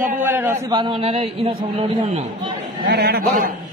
सब रसी बांधन इन सब लोड़ी माँ बस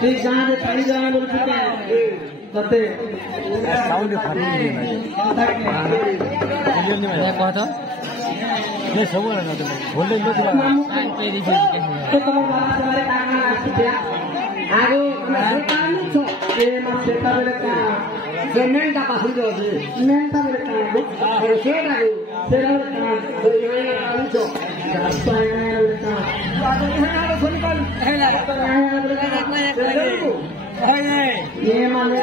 এই গাঁরে পানি দেওয়া বলছে তাতে সাউন্ড ফাটি কত ସବୁ ଭୋଲ୍ଟେଜ ନଥିଲା তো তোমার বাবা তোমার টাকা আসছে আগে কানুছ এ মাসে তাহলে কা পেমেন্টটা পাসি দছে মেন্টা বলে কানো আর সেটা সেটা কানুছ ये माने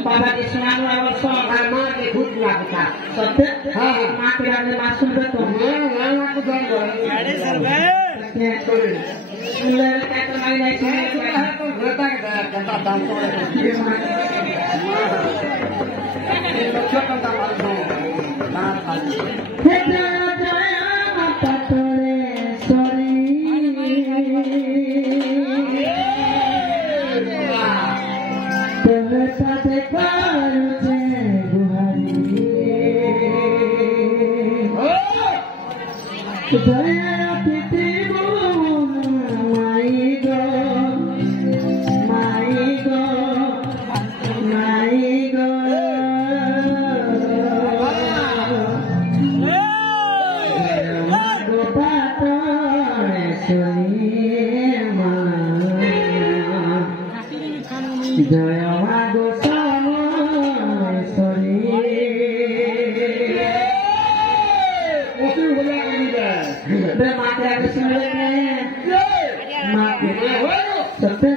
बाबा के सुनाने वाला सॉन्ग है मां के भूत लगता सत्य हां मां के आगे मासूम तो हां को जान दो गाड़ी सर भाई ले का तो नहीं सुने तो रहता है जनता दाम तो ये मां ये छोटा दाम वाला ना खाली जय मागो मात्रा के सुनले माँ के सबसे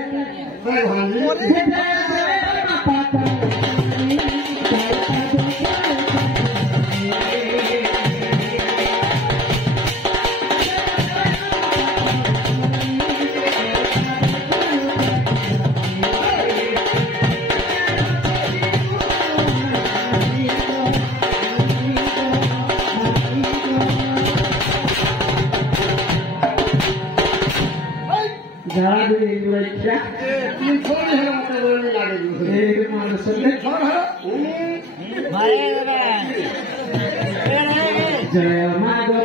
जय मागो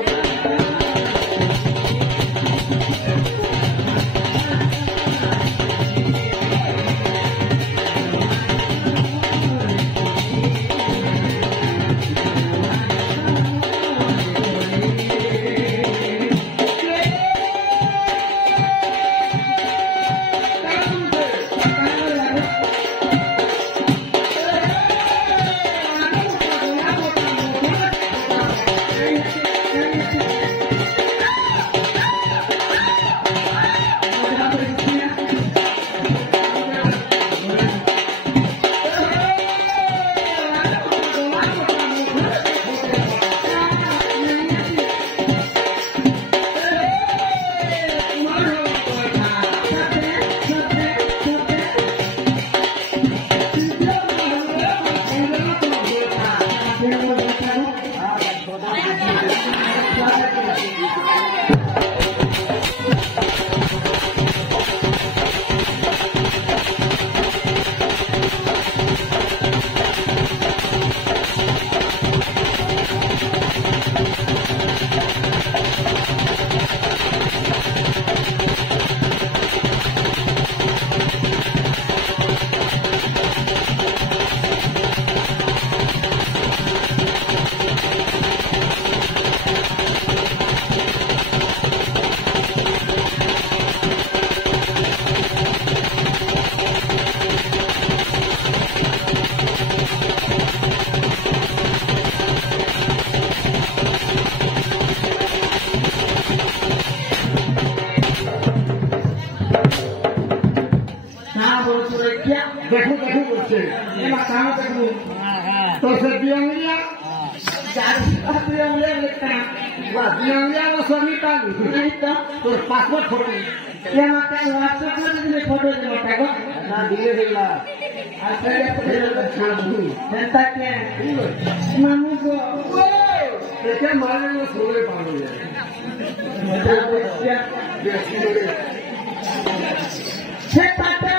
देखो देखो बच्चे ये कहाँ देखो तो से दियांगिया चार दियांगिया लिखता है वाह दियांगिया वो सभी का नहीं तो पासपोर्ट फोटो क्या माता है व्हाट्सएप में फोटो दे माता को ना दिए देला ऐसे अच्छा नहीं जनता के मामू को क्या मारने में सोले पालो है से पता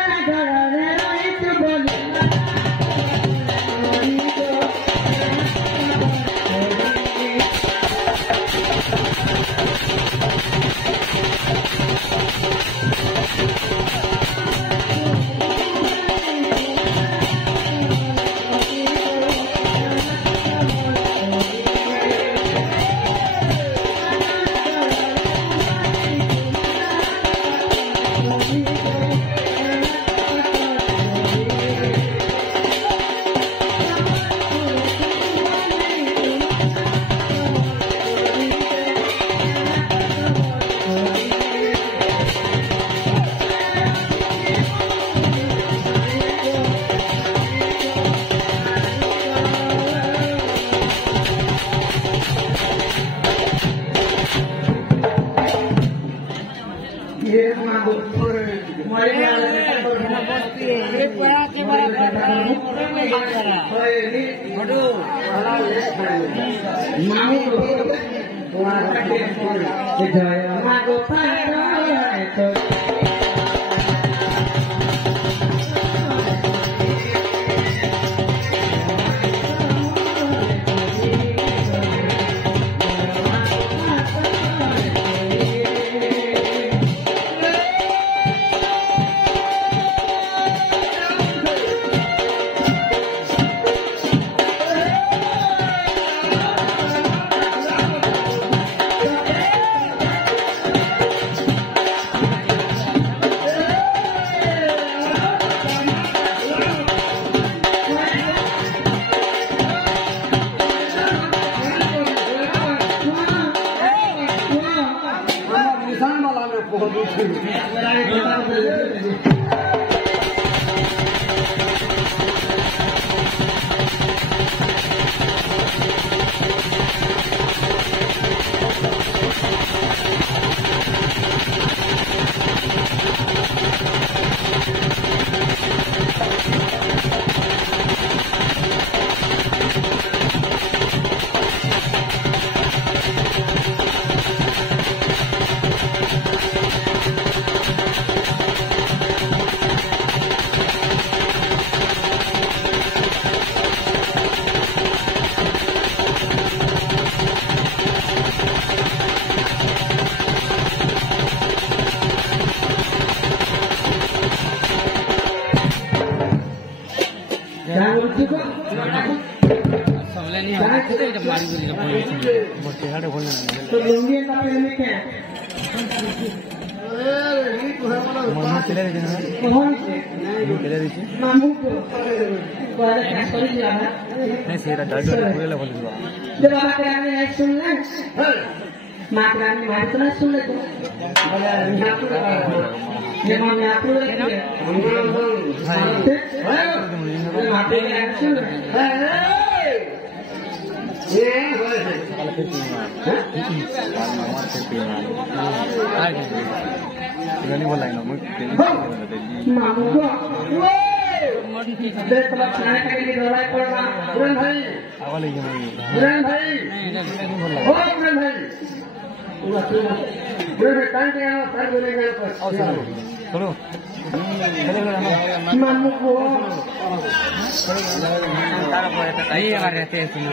तो लुंगी का पहले क्या कौन मामू को वाला क्या कर दिया है नहीं सेरा दादा पूरे लेवल दिया जब बाबा कराने है सुन ले मां कराने मार तो ना सुन ले तो बोला यहां पर ये मां यहां पर माते सुन ये होय है नहीं बोला ना मामू को देख बात खाने के लिए दौड़ा पड़ना बुरन भाई आवाज ही नहीं बुरन भाई ओ बुरन भाई बुरन टाइम पे आओ सर बोलेगा पर चलो मामू को नहीं हमारे रहते हैं सुनो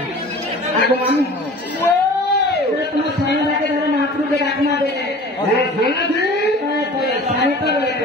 आगो मामू तुम खाने लगे धरे महाप्रभु के डाकना दे खाना दे खाने पर चले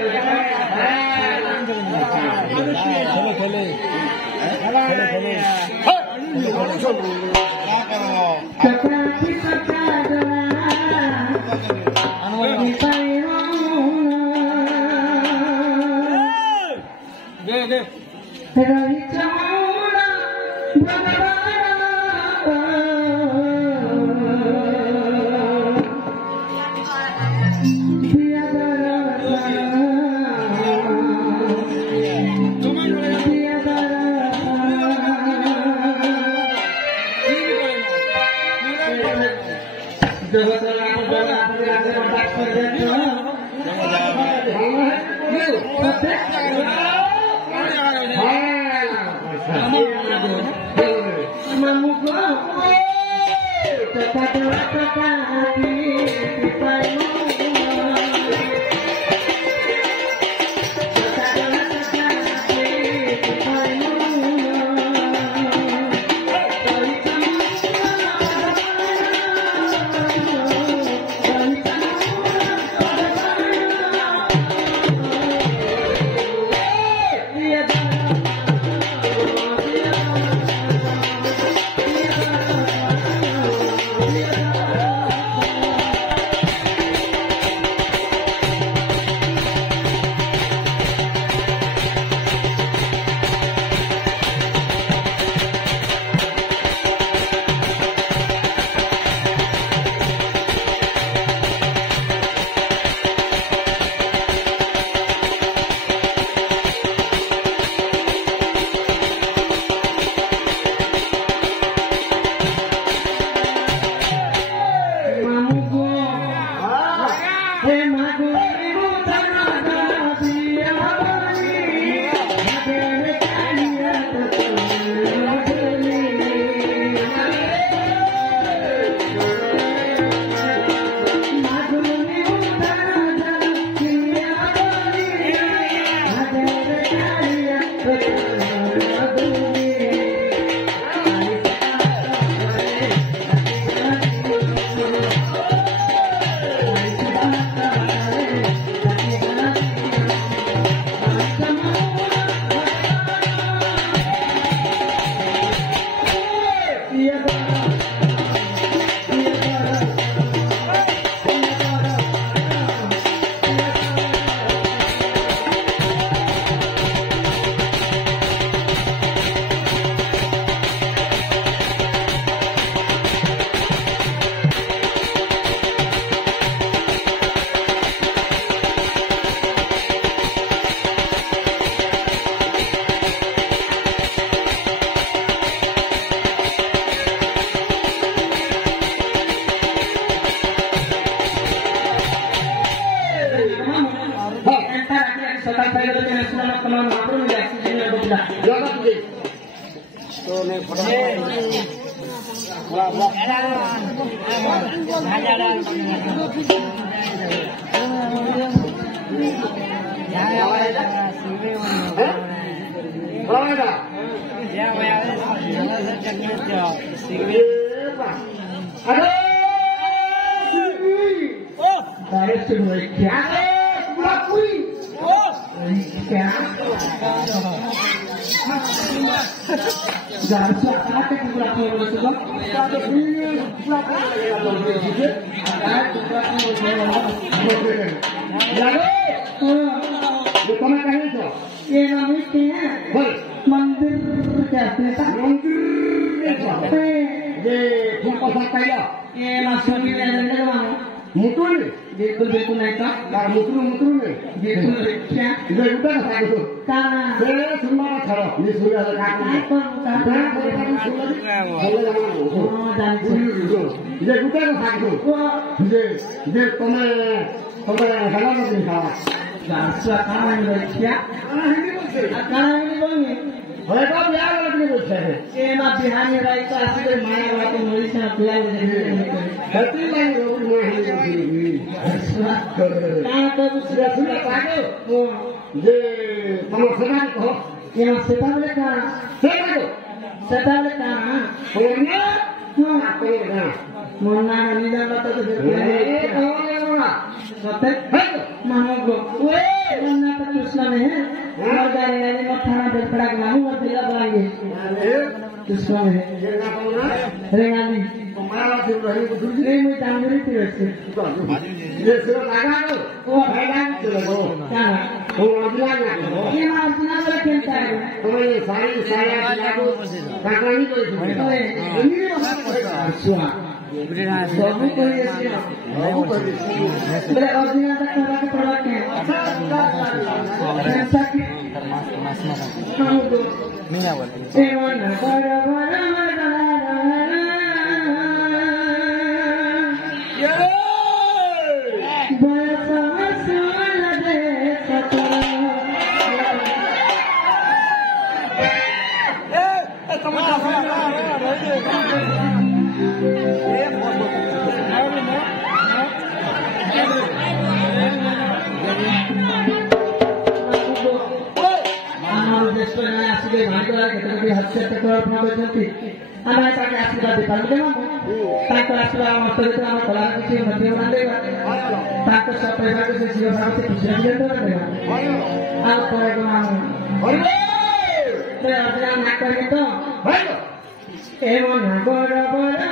क्या Jangan siapa ke kurang kurang itu. Kalau ini siapa yang ada di sini? Ada kurang kurang. Lalu, di mana kah itu? ये नमस्ते हैं Boleh. मंदिर कहते हैं Mandir itu. Di Pulau Kaya. ये मासूम के रहने का मानो Mutul ni. बिल्कुल बिल्कुल नहीं था Dah mutul ni. बिल्कुल क्या Dia udah dah saya tu. karena Saya semua cara. Ini sudah ada kaku. apa Saya boleh kamu sudah. Boleh kamu. oh dan Dia udah dah saya tu. wah Dia kamu kalau nak bisa. bahasa kamu ini क्या Ini mesti. karena ini bang Boleh kau biar lagi boleh. ये ना बिहार में right का ऐसे माया वाला के मोरी से बिहार में Hati yang rumah ini. कहाँ तो Sudah sudah tahu. वो Dia kamu sedang kau. ये सेतावले कहाँ Sedang tu. सेतावले कहाँ Punya. हाँ Apa ni? मुन्ना नहीं जाना तो Kau yang mana? सत्य Hei. मामोगो वे मुन्ना तो कृष्णा में है और जाने में थाना बेलपड़ा के नाम और जिला बनाएंगे कृष्णा में Dia nak kau nak? Rengali Kemarin dia berani betul. नहीं मुझे जानकारी थी वैसे Dia sudah tahu tu. वो Baiklah sudah kau. क्या Kau bilang nak. ये मार्जिना वाला खेलता है Kau ini saya aku. Kakak ni tu. Ini अच्छा सब को ये मेरे ऑरिजिनल तक करा के पड़ा के ऐसा कि Mina boleh. ए मन बड़ा बड़ा ଆମେ ତାକେ ଆଶୀର୍ବାଦ ଦେଇପାରିବୁ ତାଙ୍କ ଆଶୀର୍ବାଦ ମତରେ ଆମ କଳାର କିଛି ମଧ୍ୟ ଦେବା ତାଙ୍କ ସହ ପାଇବାକୁ ସେ ଝିଅ ଭାବତେ ଖୁସି ଦେବା ଆଉ ପରେ ନାକ ଗୀତ ଏ ମନା ବଡ଼ ବଡ଼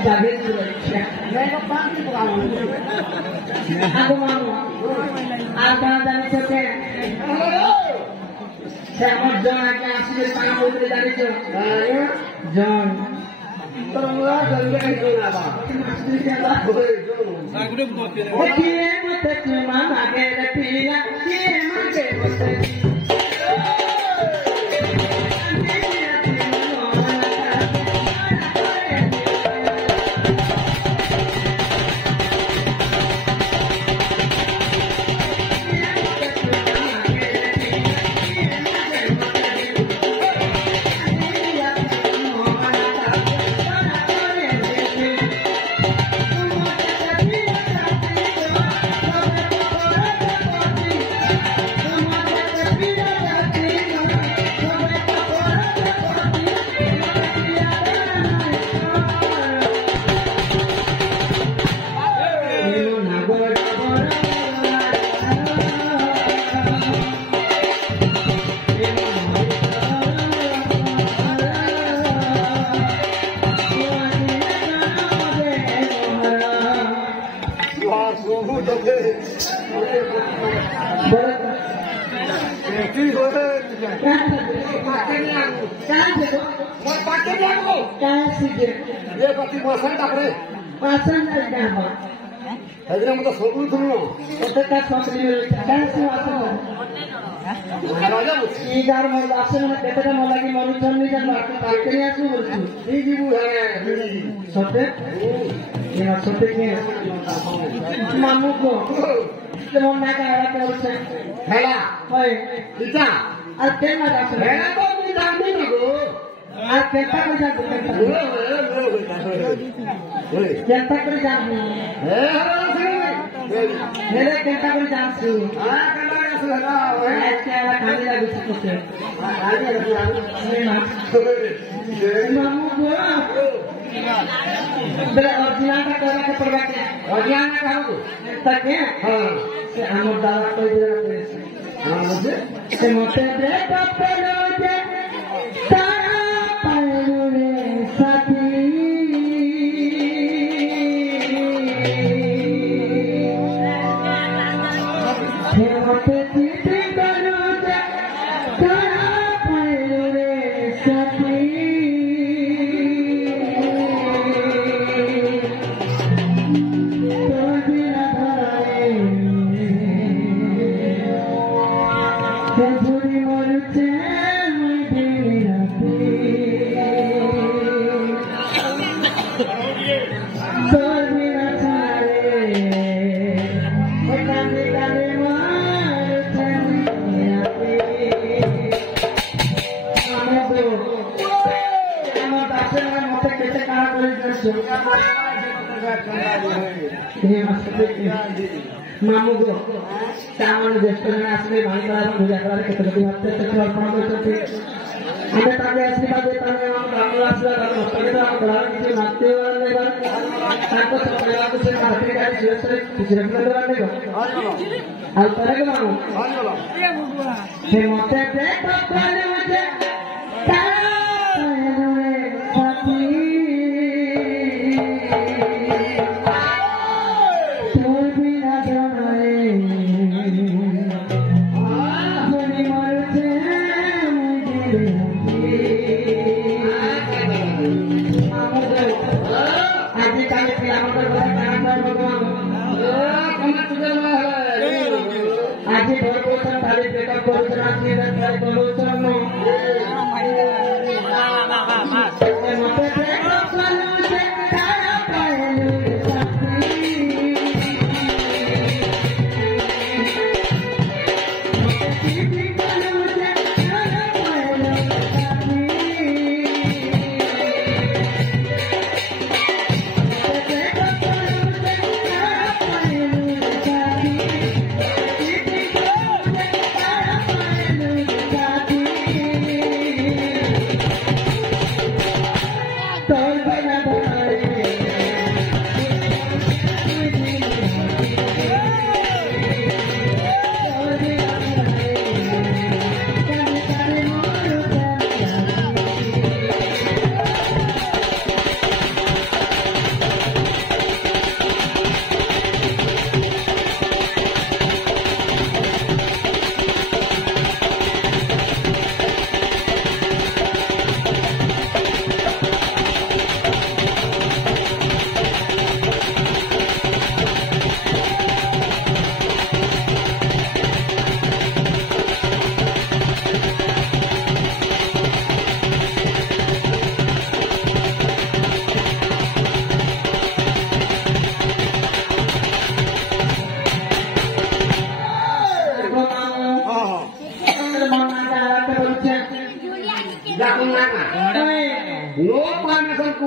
David Suresh. Aku mau. Apa dari siapa? Saya John aja asli kamu dari John. Terus dari John apa? Oke, mata cuma ada pila,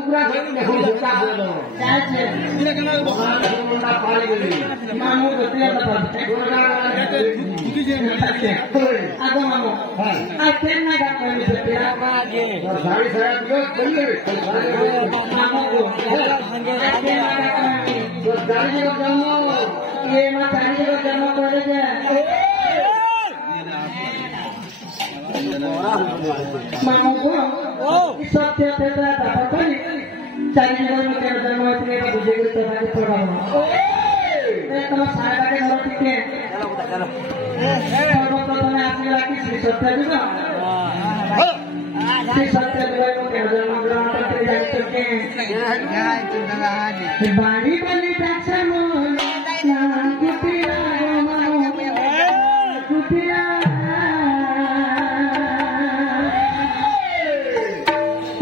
Kukura ধরে দেখুন সেটা বলো যাচ্ছে ওটা পালি গেলি মামু কোথায় কথা আগো মামু হ্যাঁ আর কেন না গান করে সেটা আগে সাড়ে সাড়ে দিকে বললে মামু গাড়ি জন্ম ये मां चांदी को जमा करे जे मामू को सत्य तेरा दादा कोनी चांदी को में तेरा जन्म इतने का बुझे के तो बाकी प्रोग्राम ए तो सारा के घर टिके चलो तो तुम्हें आने लगी श्री सत्य जी ना श्री सत्य जी को तेरा जन्म ग्रहण करके जाए तो के बाड़ी बनी जाचा मोन ना कुटिया मानो कुटिया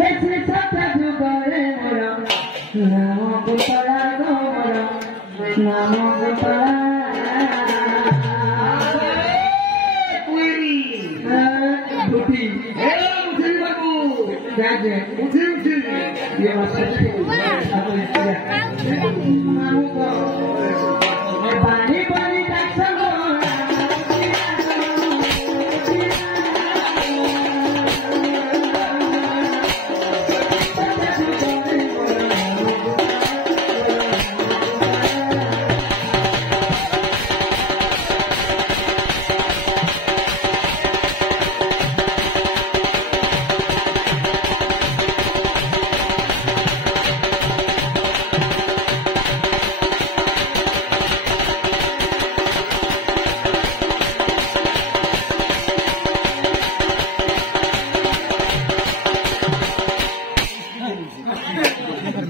ऐसे सत्य जुगरे मोरा नाम गोपाला गो मोरा नाम गोपाला कुटी ए मुझे बाबू जाजे मुझे ये मस्त aku मामू को बाड़ी बनी जाचा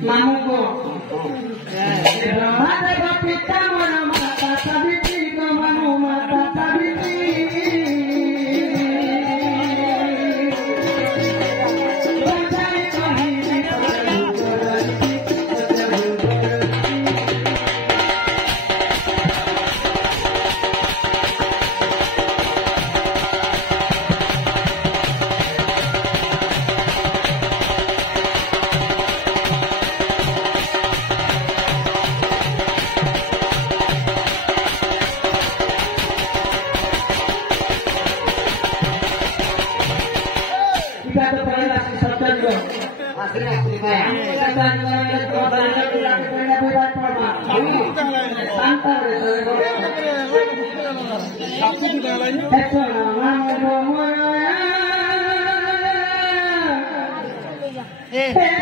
मामू को माता का पिता मना माता सावित्री को मनो माता सावित्री बचाई कहीं kita tu pernah satu juga. asli asli saya Kita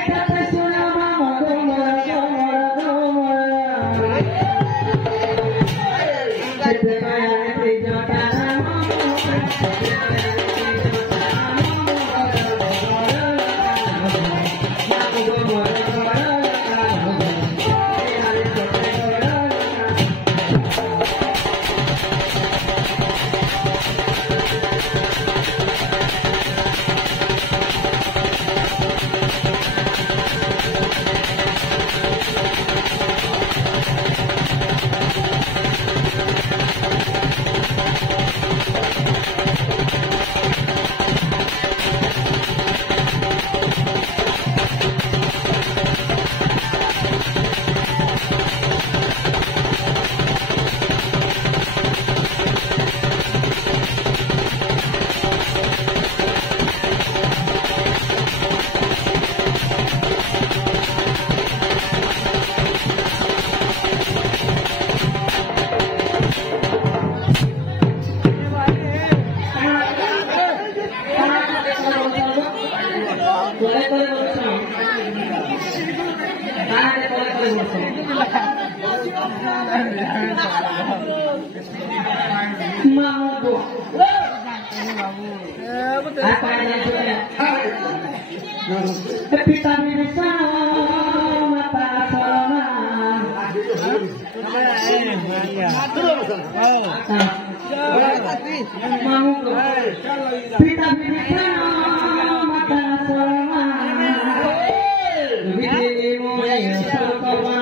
Mampu. Apa yang sudah? Kita bisa mata selama. Mampu. Kita bisa mata selama. Bidimu yang sokoma.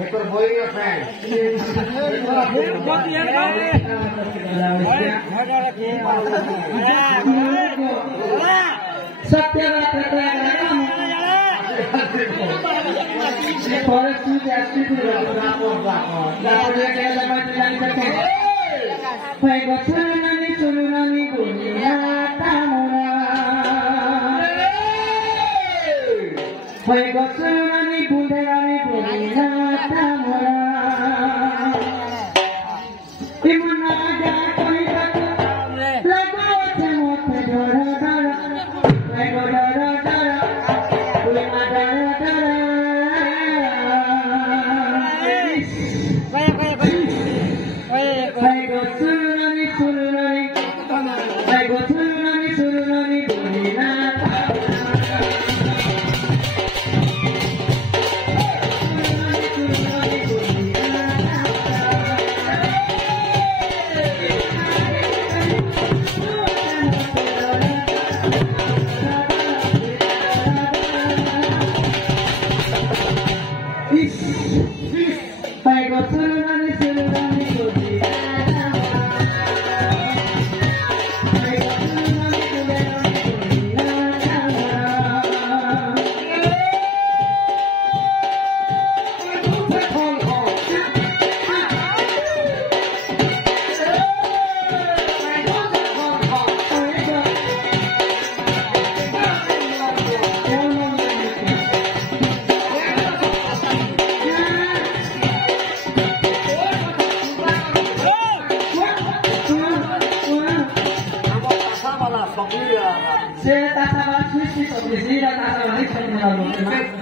Ekor boi apa? Satya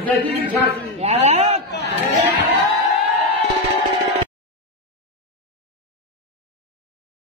Jadi